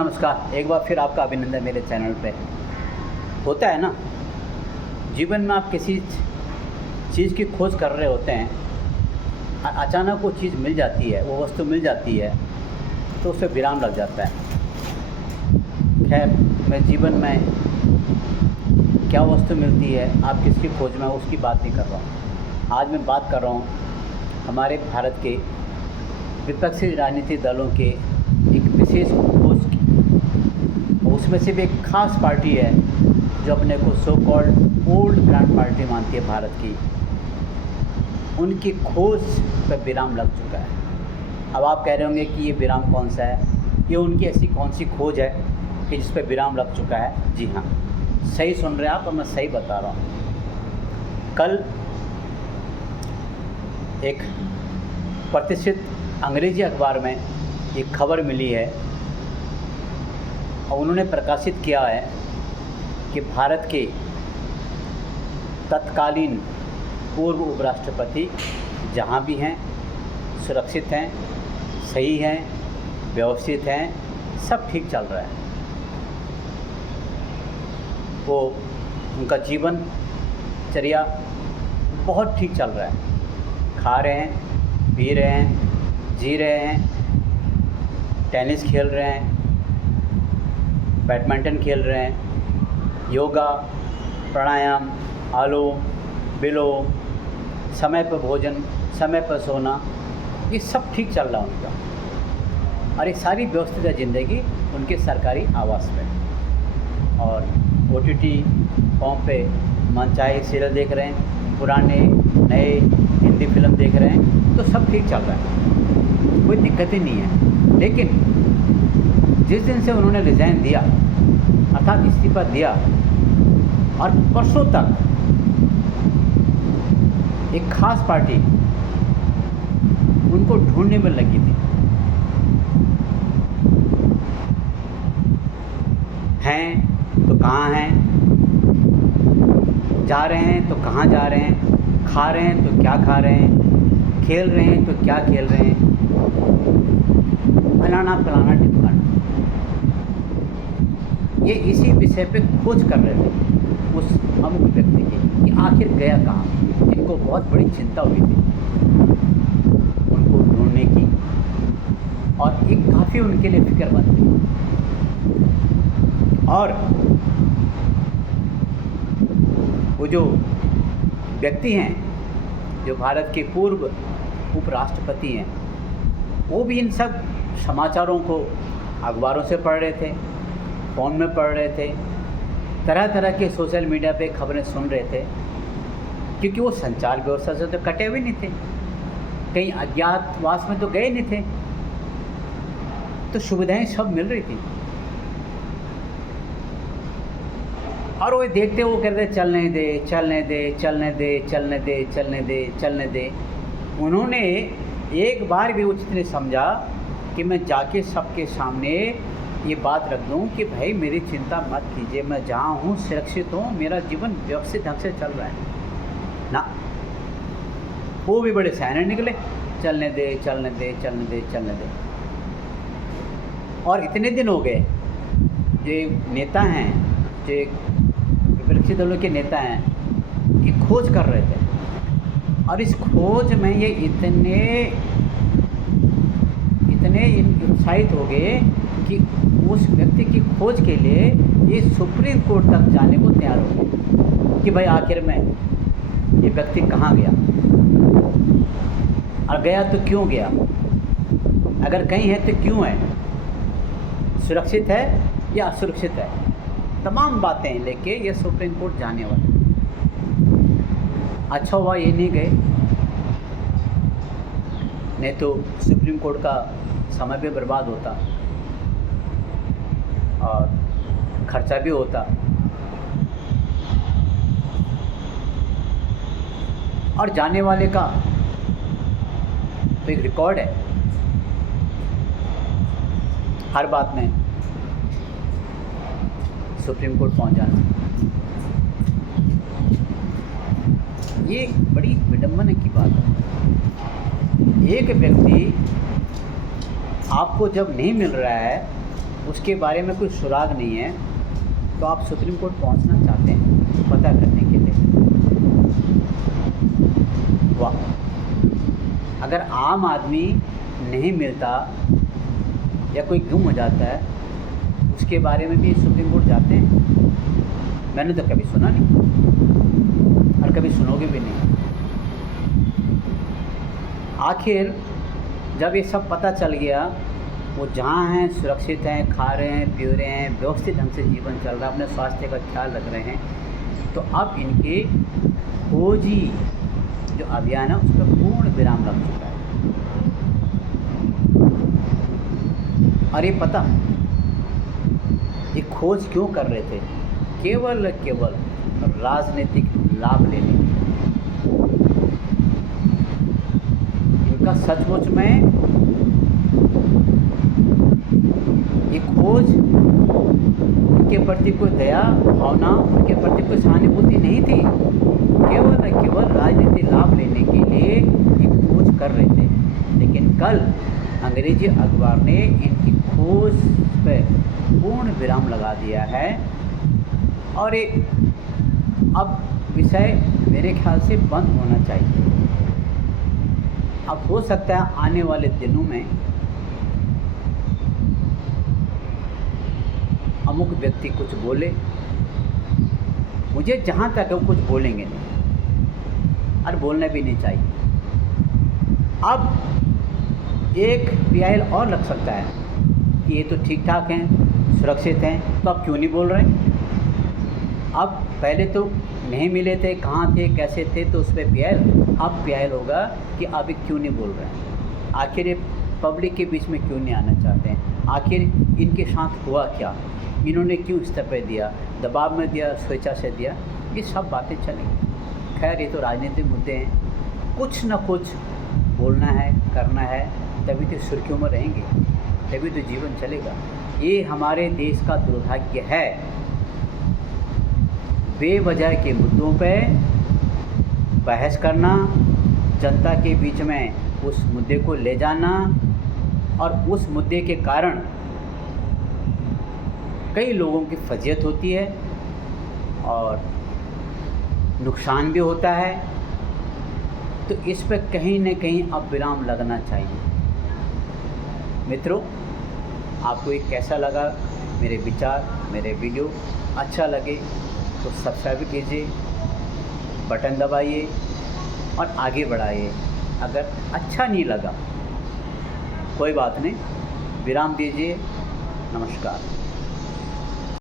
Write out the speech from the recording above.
नमस्कार, एक बार फिर आपका अभिनंदन मेरे चैनल पे। होता है ना, जीवन में आप किसी चीज़ की खोज कर रहे होते हैं, अचानक वो चीज़ मिल जाती है, वो वस्तु मिल जाती है, तो उससे विराम लग जाता है। खैर, मैं जीवन में क्या वस्तु मिलती है, आप किसकी खोज में, उसकी बात नहीं कर रहा हूँ। आज मैं बात कर रहा हूँ हमारे भारत के विपक्षी राजनीतिक दलों के एक विशेष खोज की। उसमें से भी एक खास पार्टी है जो अपने को so called old grand party मानती है भारत की। उनकी खोज पर विराम लग चुका है। अब आप कह रहे होंगे कि ये विराम कौन सा है, ये उनकी ऐसी कौन सी खोज है कि जिस पर विराम लग चुका है। जी हाँ, सही सुन रहे हैं आप, और मैं सही बता रहा हूँ। कल एक प्रतिष्ठित अंग्रेजी अखबार में एक खबर मिली है और उन्होंने प्रकाशित किया है कि भारत के तत्कालीन पूर्व उपराष्ट्रपति जहाँ भी हैं सुरक्षित हैं, सही हैं, व्यवस्थित हैं, सब ठीक चल रहा है। वो उनका जीवन चर्या बहुत ठीक चल रहा है, खा रहे हैं, पी रहे हैं, जी रहे हैं, टेनिस खेल रहे हैं, बैडमिंटन खेल रहे हैं, योगा, प्राणायाम, आलोम विलोम, समय पर भोजन, समय पर सोना, ये सब ठीक चल रहा है उनका। और ये सारी व्यवस्थित है ज़िंदगी उनके सरकारी आवास पे, और OTT फॉर्म पे मनचाहे सीरियल देख रहे हैं, पुराने नए हिंदी फिल्म देख रहे हैं, तो सब ठीक चल रहा है, कोई दिक्कत ही नहीं है। लेकिन जिस दिन से उन्होंने रिज़ाइन दिया, अर्थात इस्तीफा दिया, और परसों तक एक खास पार्टी उनको ढूंढने में लगी थी। हैं तो कहाँ हैं, जा रहे हैं तो कहाँ जा रहे हैं, खा रहे हैं तो क्या खा रहे हैं, खेल रहे हैं तो क्या खेल रहे हैं, फलाना फलाना टिमकाना। ये इसी विषय पे खोज कर रहे थे उस अमुक व्यक्ति की कि आखिर गया कहाँ। इनको बहुत बड़ी चिंता हुई थी उनको ढूंढने की, और एक काफ़ी उनके लिए फिक्रमंद थी। और वो जो व्यक्ति हैं जो भारत के पूर्व उपराष्ट्रपति हैं, वो भी इन सब समाचारों को अखबारों से पढ़ रहे थे, फ़ोन में पढ़ रहे थे, तरह तरह के सोशल मीडिया पे खबरें सुन रहे थे, क्योंकि वो संचार व्यवस्था से तो कटे हुए नहीं थे, कहीं अज्ञातवास में तो गए नहीं थे, तो सुविधाएं सब मिल रही थी। और वो देखते वो कहते चलने दे चलने दे चलने दे चलने दे चलने दे चलने दे। उन्होंने एक बार भी उचित नहीं समझा कि मैं जाके सबके सामने ये बात रख दूं कि भाई मेरी चिंता मत कीजिए, मैं जहाँ हूँ सुरक्षित हूँ, मेरा जीवन व्यवस्थित ढंग से चल रहा है ना। वो भी बड़े सयाने निकले, चलने दे चलने दे चलने दे चलने दे। और इतने दिन हो गए, जो नेता हैं, जो विपक्षी दलों के नेता हैं, ये खोज कर रहे थे, और इस खोज में ये इतने उत्साहित हो गए कि उस व्यक्ति की खोज के लिए ये सुप्रीम कोर्ट तक जाने को तैयार हो गए कि भाई आखिर में ये व्यक्ति कहाँ गया, और गया तो क्यों गया, अगर कहीं है तो क्यों है, सुरक्षित है या असुरक्षित है। तमाम बातें लेके ये सुप्रीम कोर्ट जाने वाले। अच्छा हुआ ये नहीं गए, नहीं तो सुप्रीम कोर्ट का समय भी बर्बाद होता और खर्चा भी होता, और जाने वाले का तो एक रिकॉर्ड है हर बात में सुप्रीम कोर्ट पहुंच जाना। ये बड़ी विडंबना की बात है। एक व्यक्ति आपको जब नहीं मिल रहा है उसके बारे में कोई सुराग नहीं है, तो आप सुप्रीम कोर्ट पहुंचना चाहते हैं पता करने के लिए। वाह, अगर आम आदमी नहीं मिलता या कोई गुम हो जाता है, उसके बारे में भी सुप्रीम कोर्ट जाते हैं? मैंने तो कभी सुना नहीं और कभी सुनोगे भी नहीं। आखिर जब ये सब पता चल गया, वो जहाँ हैं सुरक्षित हैं, खा रहे हैं, पी रहे हैं, व्यवस्थित ढंग से जीवन चल रहा है, अपने स्वास्थ्य का ख्याल रख रहे हैं, तो अब इनके खोजी जो अभियान है उस पर पूर्ण विराम लग चुका है। और ये पता, ये खोज क्यों कर रहे थे? केवल राजनीतिक लाभ लेने के लिए। इनका सचमुच में ये खोज उनके प्रति कोई दया भावना, उनके प्रति कोई सहानुभूति नहीं थी, केवल राजनीतिक लाभ लेने के लिए ये खोज कर रहे थे। लेकिन कल अंग्रेजी अखबार ने इनकी खोज पर पूर्ण विराम लगा दिया है और ये अब विषय मेरे ख्याल से बंद होना चाहिए। अब हो सकता है आने वाले दिनों में अमुक व्यक्ति कुछ बोले, मुझे जहाँ तक है वो कुछ बोलेंगे नहीं और बोलना भी नहीं चाहिए। अब एक पीआईएल और लग सकता है कि ये तो ठीक ठाक हैं, सुरक्षित हैं, तो अब क्यों नहीं बोल रहे? अब पहले तो नहीं मिले थे, कहाँ थे, कैसे थे, तो उस पर पीआईएल, अब पीआईएल होगा कि अब क्यों नहीं बोल रहे हैं, आखिर ये पब्लिक के बीच में क्यों नहीं आना चाहते हैं, आखिर इनके साथ हुआ क्या, इन्होंने क्यों इस्तीफा दिया, दबाव में दिया, स्वेच्छा से दिया, ये सब बातें चलेंगी। खैर, ये तो राजनीतिक मुद्दे हैं, कुछ न कुछ बोलना है, करना है, तभी तो सुर्खियों में रहेंगे, तभी तो जीवन चलेगा। ये हमारे देश का दुर्भाग्य है, बेवजह के मुद्दों पे बहस करना, जनता के बीच में उस मुद्दे को ले जाना और उस मुद्दे के कारण कई लोगों की फजीहत होती है और नुकसान भी होता है। तो इस पर कहीं न कहीं अब विराम लगना चाहिए। मित्रों, आपको ये कैसा लगा मेरे विचार, मेरे वीडियो? अच्छा लगे तो सब्सक्राइब कीजिए, बटन दबाइए और आगे बढ़ाइए। अगर अच्छा नहीं लगा कोई बात नहीं, विराम दीजिए। नमस्कार।